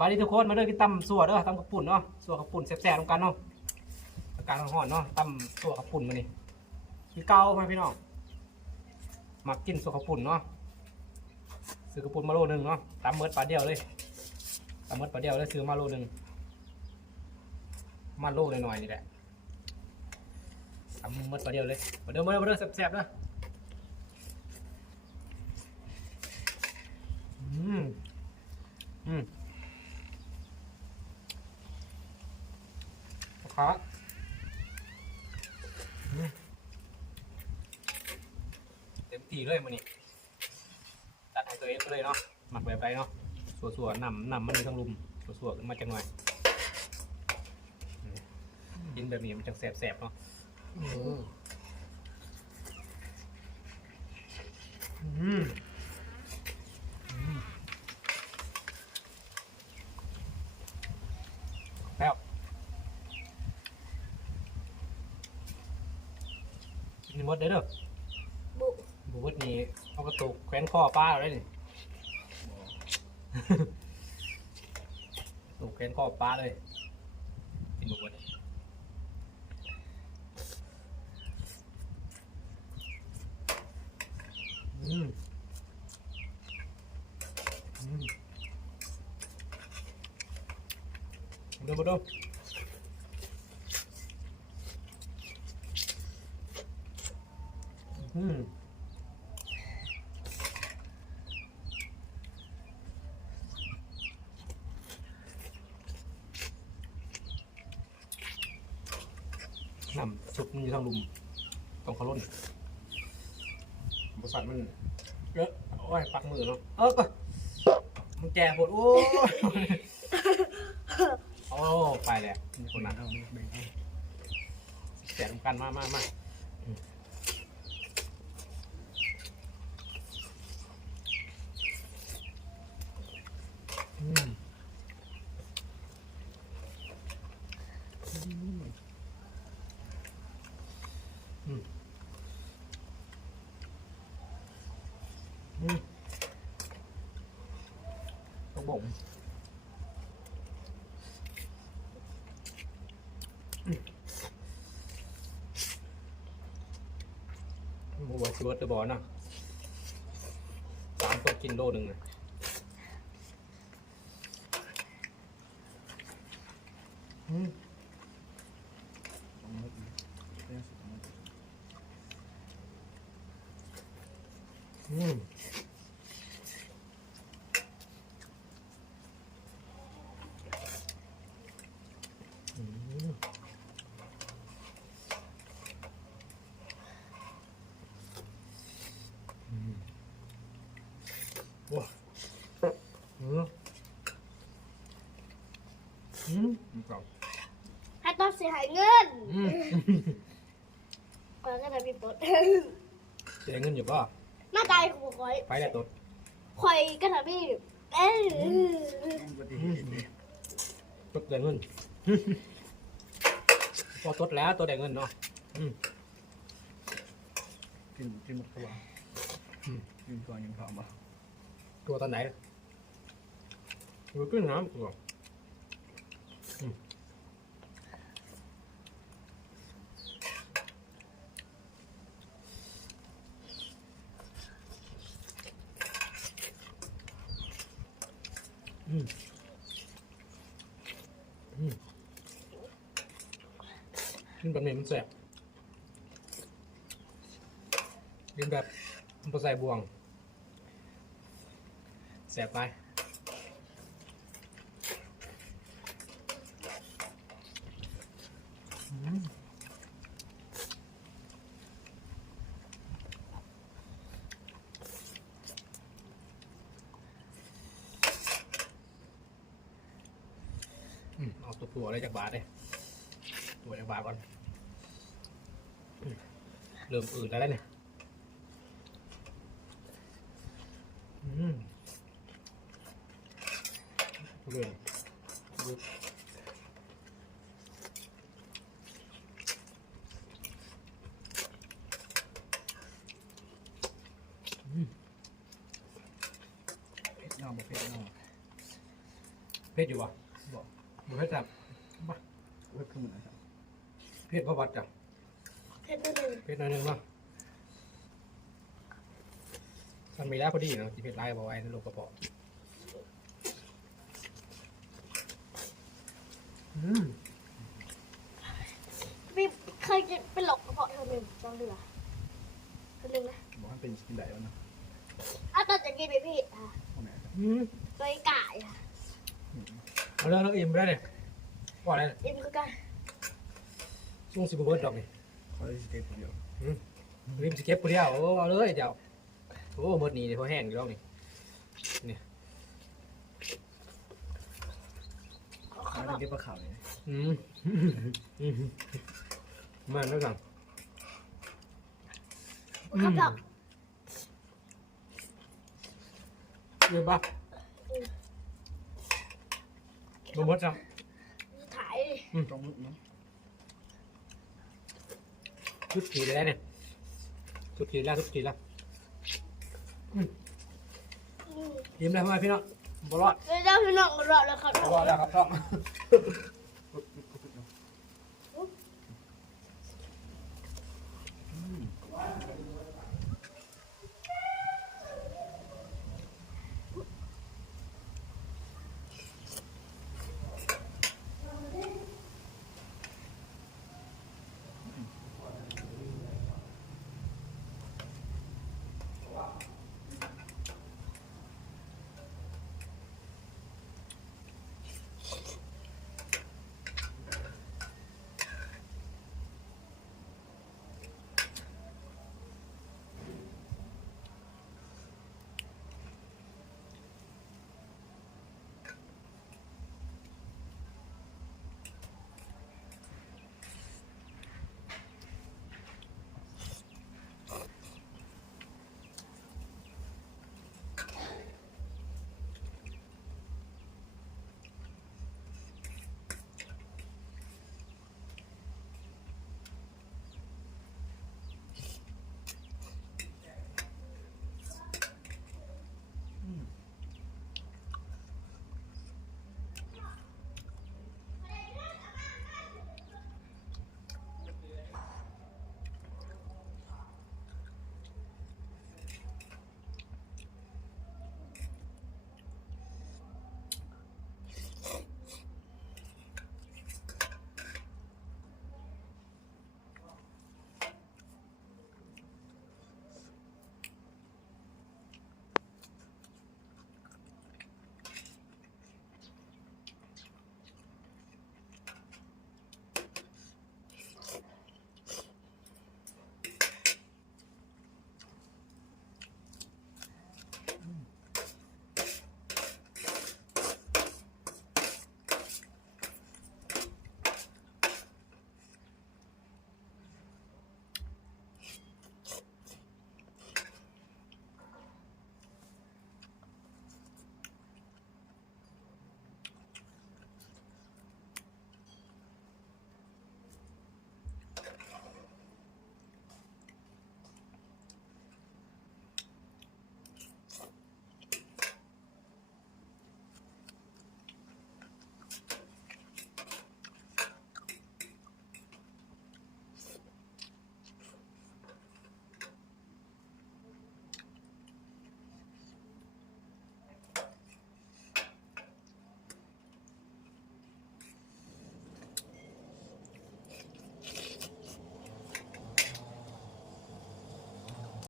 บายดีทุกคนมาเด้อกินตำสั่วเด้อตำข้าวปุ้นเนาะสั่วข้าวปุ้นแซ่บๆตรงกันเนาะอากาศร้อนๆเนาะตำสั่วข้าวปุ้นมานี่พี่เก่าไหมพี่น้องมักกินสั่วข้าวปุ้นเนาะซื้อข้าวปุ้นมาโลนึงเนาะตำเมิดปลาเดียวเลยตำเมิดปลาเดียวเลยซื้อมาโลนึงมาโลหน่อยๆนี่แหละตำเมิดปลาเดียวเลยมาเด้อแซ่บๆนะครับเต็มที่เลยมันนี่ตัดให้ตัวเองไปเลยเนาะหมักแบบไรเนาะสัวๆนำมันมีทั้งลุมสัวๆขึ้นมาจังหน่อยกินแบบนี้มันจังแสบๆเนาะแล้วนี่หมดเด้อบุบนี่เอากระตุกแขวนคอป้าเลยนี่ตุกแขวนคอป้าเลยกินบุบนี่ดูมาดูน้ำซุปมันอยู่ทางลุมตรงขาล้นบริษัทมันเยอะโอ้ยปักมือเนาะมันแก่ปวดโอ้โอ้ไปแล้วมีคนนั้นแก่ทำกันมาต้องบ่มบัวชิวต์บอลนะ3 ตัวกินโลนึงนะว้าให้ต้นเสียหายเงินแล้วก็จะมีต้นเสียเงินอยู่ป่ะหน้าตายของคอยไปได้ต้นคอยก็ทำให้ต้นได้เงินพอต้นแล้วตัวได้เงินเนาะกินหมดตัวกินก่อนยังพอมาตัวตอนไหนตัวขึ้นน้ำตัวกินแบบนี้มันแสบกินแบบมันใส่บวงแสบไปเอาตัวอะไรจากบาทเลยตัวจากบาทก่อนเริ่มอื่นแล้วเนี่ยเรื่องเผ็ดนอกบ่เผ็ดนอก เผ็ดอยู่บ่ บอก บ่เผ็ดจับ เว็บขึ้นมาครับ เผ็ดประวัติจับ เผ็ดนิดนึง เผ็ดหน่อยหนึงเนาะมันมีแล้วพอดีเนาะที่เผ็ดไล่บอกไว้ในโลกกระเพาะอืม พี่เคยกินเป็นหลอกกระเพาะเท่านึงลองดูอ่ะเท่านึงนะ บอกให้เป็นกินได้แล้วนะ ตอนจะกินไปพี่อ่ะ พ่อแม่ครับ อืม ตัวไก่อ่ะ เอาเรื่องน้องอิ่มไปได้เลยว่าอะไรเนี่ย อิ่มคือกัน ช่วงสิบเบิร์ดดอกนี่ เขาได้สเก็ตคนเดียว ริมสเก็ตผู้เดียวโอ้เอาเลยเจ้าโอ้หมดนี่เดี๋ยวพอแห้งอยู่แล้วนี่นี่ เขาได้เก็บปลาขาวเลย อืมอืมมันแล้วสั่ง ครับดอก เยอะปะบหมดสั่ง ถ่าย ตรงนู้น ชุดขีดเลยเนี่ยชุดขีดแล้วชุดขีดแล้วยิ้มเลยพ่อแม่พี่น้องบรอด เดี๋ยวพี่น้องรอแล้วครับ บรอดแล้วครับท่อง